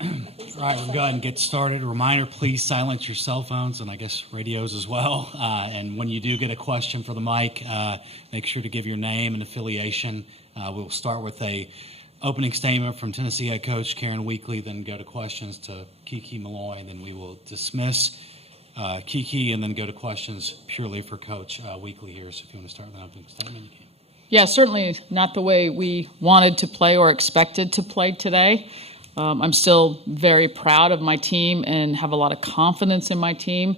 All right, we'll go ahead and get started. Reminder, please silence your cell phones and I guess radios as well. And when you do get a question for the mic, make sure to give your name and affiliation. We'll start with a opening statement from Tennessee head coach Karen Weekly, then go to questions to Kiki Milloy, and then we will dismiss Kiki and then go to questions purely for Coach Weekly here. So if you want to start with an opening statement, you can. Yeah, certainly not the way we wanted to play or expected to play today. I'm still very proud of my team and have a lot of confidence in my team.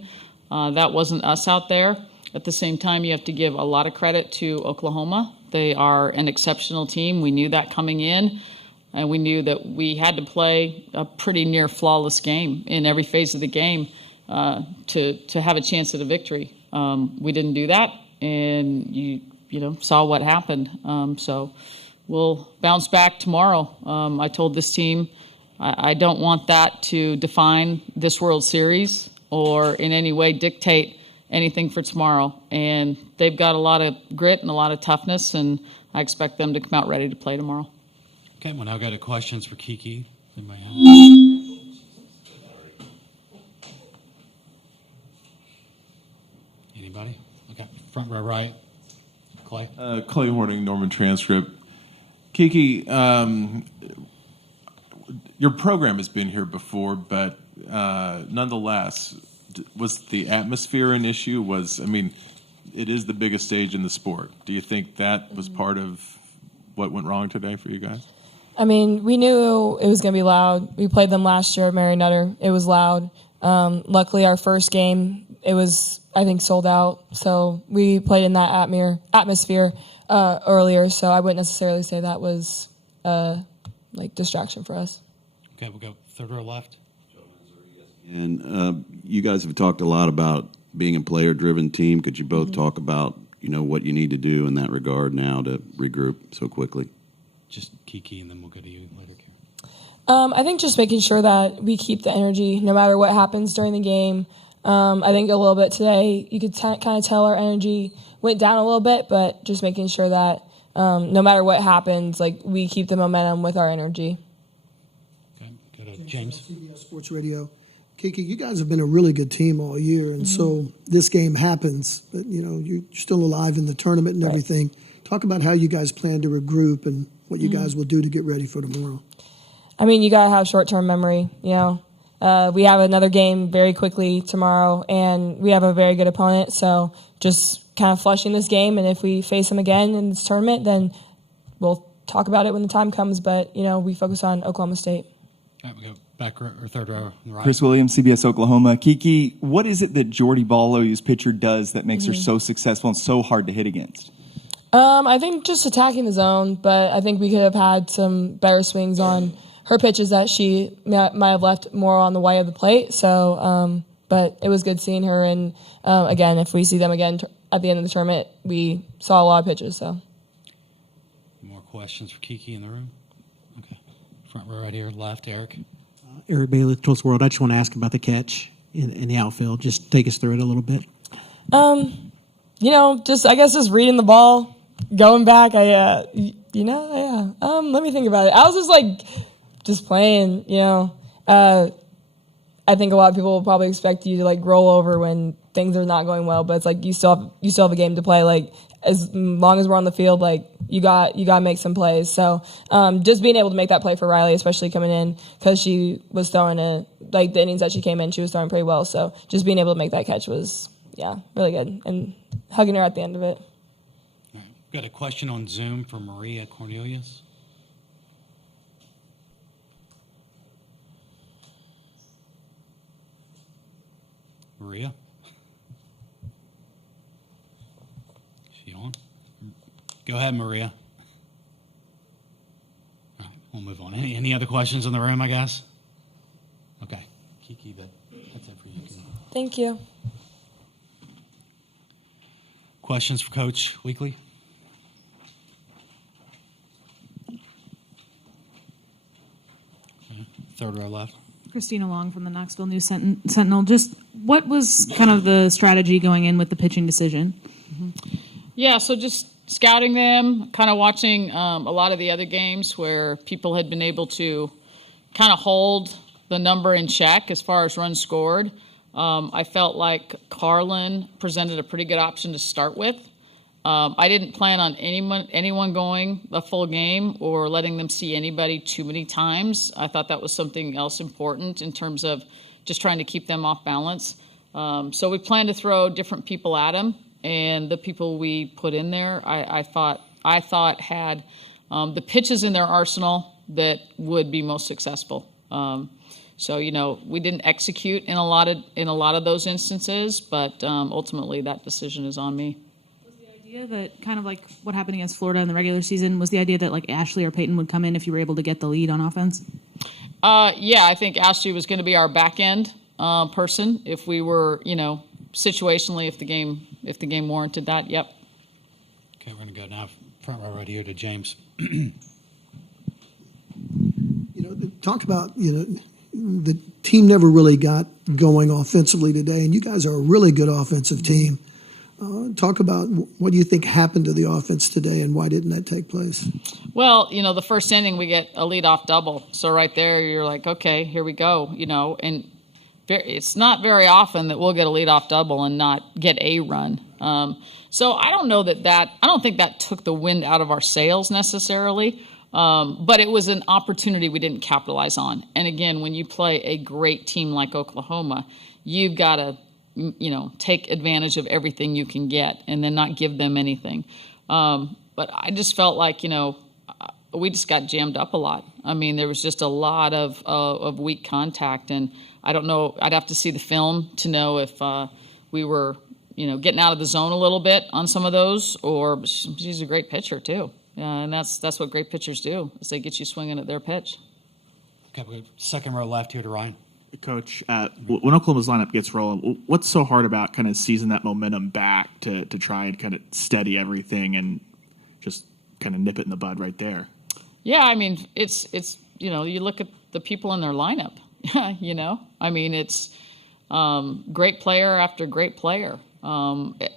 That wasn't us out there. At the same time, you have to give a lot of credit to Oklahoma. They are an exceptional team. We knew that coming in, and we knew that we had to play a pretty near flawless game in every phase of the game to have a chance at a victory. We didn't do that, and you saw what happened. So we'll bounce back tomorrow. I told this team I don't want that to define this World Series or in any way dictate anything for tomorrow. And they've got a lot of grit and a lot of toughness, and I expect them to come out ready to play tomorrow. Okay, well, now I've got questions for Kiki. Anybody have? Anybody? Okay, front row right. Clay? Clay Horning, Norman Transcript. Kiki, your program has been here before, but nonetheless, was the atmosphere an issue? It is the biggest stage in the sport. Do you think that was part of what went wrong today for you guys? We knew it was going to be loud. We played them last year at Mary Nutter. It was loud. Luckily, our first game, it was, I think, sold out. So we played in that atmosphere earlier. So I wouldn't necessarily say that was distraction for us. Okay, we'll go third row left. And you guys have talked a lot about being a player-driven team. Could you both talk about, what you need to do in that regard now to regroup so quickly? Just Kiki, and then we'll go to you later, Karen. I think just making sure that we keep the energy no matter what happens during the game. I think a little bit today, you could kind of tell our energy went down a little bit, but just making sure that no matter what happens, we keep the momentum with our energy. Okay, go to James. CBS Sports Radio. Kiki, you guys have been a really good team all year, and so this game happens, but, you're still alive in the tournament and everything. Talk about how you guys plan to regroup and what you guys will do to get ready for tomorrow. You got to have short-term memory, We have another game very quickly tomorrow, and we have a very good opponent, so just kind of flushing this game, and if we face them again in this tournament, then we'll talk about it when the time comes, but, we focus on Oklahoma State. All right, we go back row, or third row right. Chris Williams, CBS Oklahoma. Kiki, what is it that Jordy Ballo's pitcher does that makes her so successful and so hard to hit against? I think just attacking the zone, but I think we could have had some better swings on her pitches that she might have left more on the white of the plate. So, but it was good seeing her. And again, if we see them again at the end of the tournament, we saw a lot of pitches. So, More questions for Kiki in the room? Okay, front row right here, left, Eric. Eric Bailey, Tulsa World. I just want to ask about the catch in the outfield. Just take us through it a little bit. Just reading the ball, going back. Let me think about it. I was just playing. I think a lot of people will probably expect you to roll over when things are not going well, but it's you still have a game to play. As long as we're on the field, you got to make some plays. So just being able to make that play for Riley, especially coming in, because she was throwing the innings that she came in, she was throwing pretty well. So just being able to make that catch was, really good. And hugging her at the end of it. All right. We've got a question on Zoom from Maria Cornelius. Maria? Is she on? Go ahead, Maria. All right, we'll move on. Any other questions in the room, I guess? Okay. Kiki, that's it for you. Thank you. Questions for Coach Weekly? Okay. Third row left. Christina Long from the Knoxville News Sentinel. Just what was kind of the strategy going in with the pitching decision? Yeah, so just scouting them, kind of watching a lot of the other games where people had been able to kind of hold the number in check as far as runs scored. I felt like Carlin presented a pretty good option to start with. I didn't plan on anyone going the full game or letting them see anybody too many times. I thought that was something else important in terms of just trying to keep them off balance. So we planned to throw different people at them, and the people we put in there, I thought had the pitches in their arsenal that would be most successful. So we didn't execute in a lot of those instances, but ultimately that decision is on me. Was the idea that kind of like what happened against Florida in the regular season, was the idea that like Ashley or Peyton would come in if you were able to get the lead on offense? Yeah, I think Ashley was going to be our back end person if we were, situationally, if the game warranted that. Yep. Okay, we're going to go now front row right here to James. Talk about, the team never really got going offensively today, and you guys are a really good offensive team. Talk about what you think happened to the offense today and why didn't that take place? Well, the first inning we get a leadoff double. So right there you're like, okay, here we go, and it's not very often that we'll get a leadoff double and not get a run. So I don't know I don't think that took the wind out of our sails necessarily. But it was an opportunity we didn't capitalize on. And again, when you play a great team like Oklahoma, you've got to, take advantage of everything you can get and then not give them anything. But I just felt like, we just got jammed up a lot. I mean, there was just a lot of weak contact, and I don't know. I'd have to see the film to know if we were, getting out of the zone a little bit on some of those, or she's a great pitcher too. And that's what great pitchers do, is they get you swinging at their pitch. Okay, we have second row left here to Ryan. Coach, when Oklahoma's lineup gets rolling, what's so hard about kind of seizing that momentum back to try and kind of steady everything and just kind of nip it in the bud right there? Yeah, I mean, it's you look at the people in their lineup, I mean, it's great player after great player.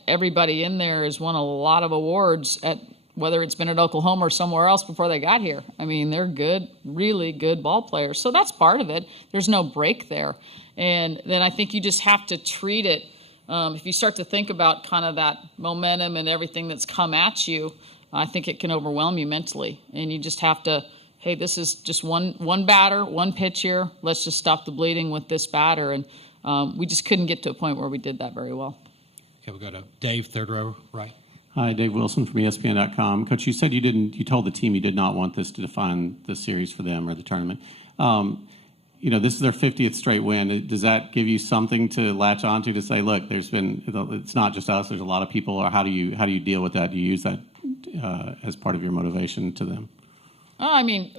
Everybody in there has won a lot of awards at whether it's been at Oklahoma or somewhere else before they got here. I mean, they're good, really good ball players. So that's part of it. There's no break there. And then I think you just have to treat it. If you start to think about kind of that momentum and everything that's come at you, I think it can overwhelm you mentally. And you just have to, hey, this is just one batter, one pitch here. Let's just stop the bleeding with this batter. And we just couldn't get to a point where we did that very well. Okay, we'll go to Dave, third row right. Hi, Dave Wilson from ESPN.com. Coach, you said you told the team you did not want this to define the series for them or the tournament. This is their 50th straight win. Does that give you something to latch onto to say, look, it's not just us, there's a lot of people, or how do you deal with that? Do you use that as part of your motivation to them? I mean,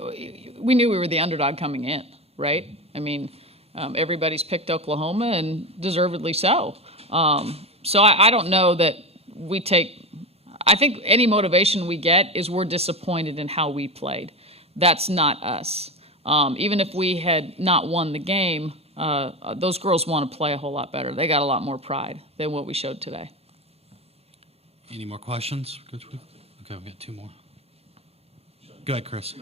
we knew we were the underdog coming in, right? I mean, everybody's picked Oklahoma, and deservedly so. So I don't know that we take. I think any motivation we get is we're disappointed in how we played. That's not us. Even if we had not won the game, those girls want to play a whole lot better. They got a lot more pride than what we showed today. Any more questions? Okay, we've got two more. Go ahead, Chris.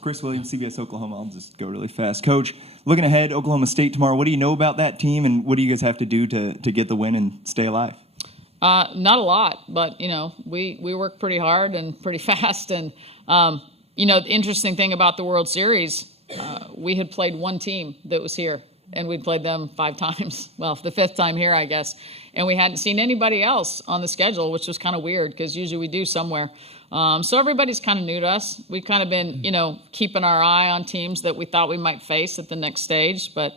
Chris Williams, CBS Oklahoma. I'll just go really fast. Coach, looking ahead, Oklahoma State tomorrow, what do you know about that team, and what do you guys have to do to get the win and stay alive? Not a lot, but, we work pretty hard and pretty fast. And, the interesting thing about the World Series, we had played one team that was here, and we'd played them 5 times. Well, the 5th time here, I guess. And we hadn't seen anybody else on the schedule, which was kind of weird because usually we do somewhere. So everybody's kind of new to us. We've kind of been, keeping our eye on teams that we thought we might face at the next stage, but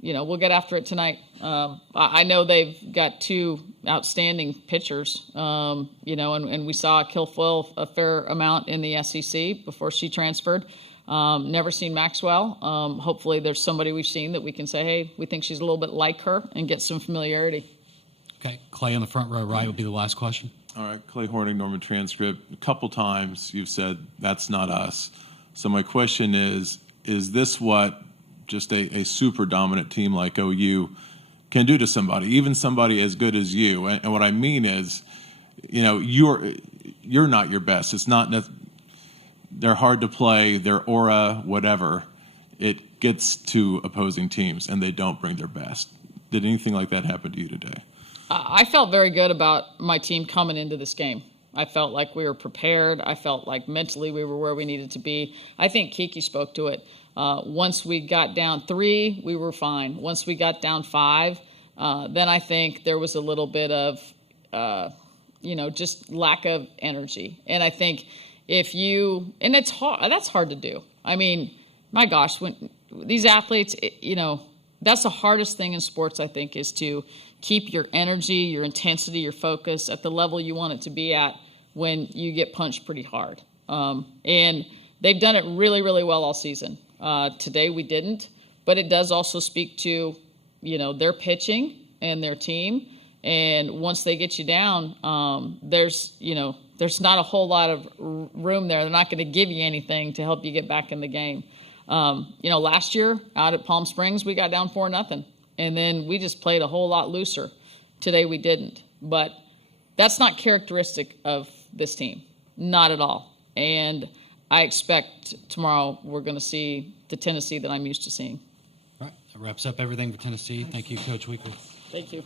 we'll get after it tonight. I know they've got 2 outstanding pitchers, and we saw Kilfoyle a fair amount in the SEC before she transferred. Never seen Maxwell. Hopefully there's somebody we've seen that we can say, hey, we think she's a little bit like her, and get some familiarity. Okay, Clay on the front row right will be the last question. All right, Clay Horning, Norman Transcript. A couple times you've said that's not us. So my question is this what just a super dominant team like OU can do to somebody, even somebody as good as you? And what I mean is, you're not your best. It's not they're hard to play, their aura, whatever. gets to opposing teams and they don't bring their best. Did anything like that happen to you today? I felt very good about my team coming into this game. I felt like we were prepared. I felt like mentally we were where we needed to be. I think Kiki spoke to it. Once we got down 3, we were fine. Once we got down 5, then I think there was a little bit of, just lack of energy. And I think and it's hard, that's hard to do. I mean, my gosh, when these athletes, that's the hardest thing in sports, I think, is to keep your energy, your intensity, your focus at the level you want it to be at when you get punched pretty hard. And they've done it really, really well all season. Today we didn't, but it does also speak to, their pitching and their team. And once they get you down, there's not a whole lot of room there. They're not going to give you anything to help you get back in the game. Last year out at Palm Springs, we got down 4-0, and then we just played a whole lot looser. Today we didn't, but that's not characteristic of this team, not at all. And I expect tomorrow we're going to see the Tennessee that I'm used to seeing. All right, that wraps up everything for Tennessee. Thank you, Coach Weekly. Thank you.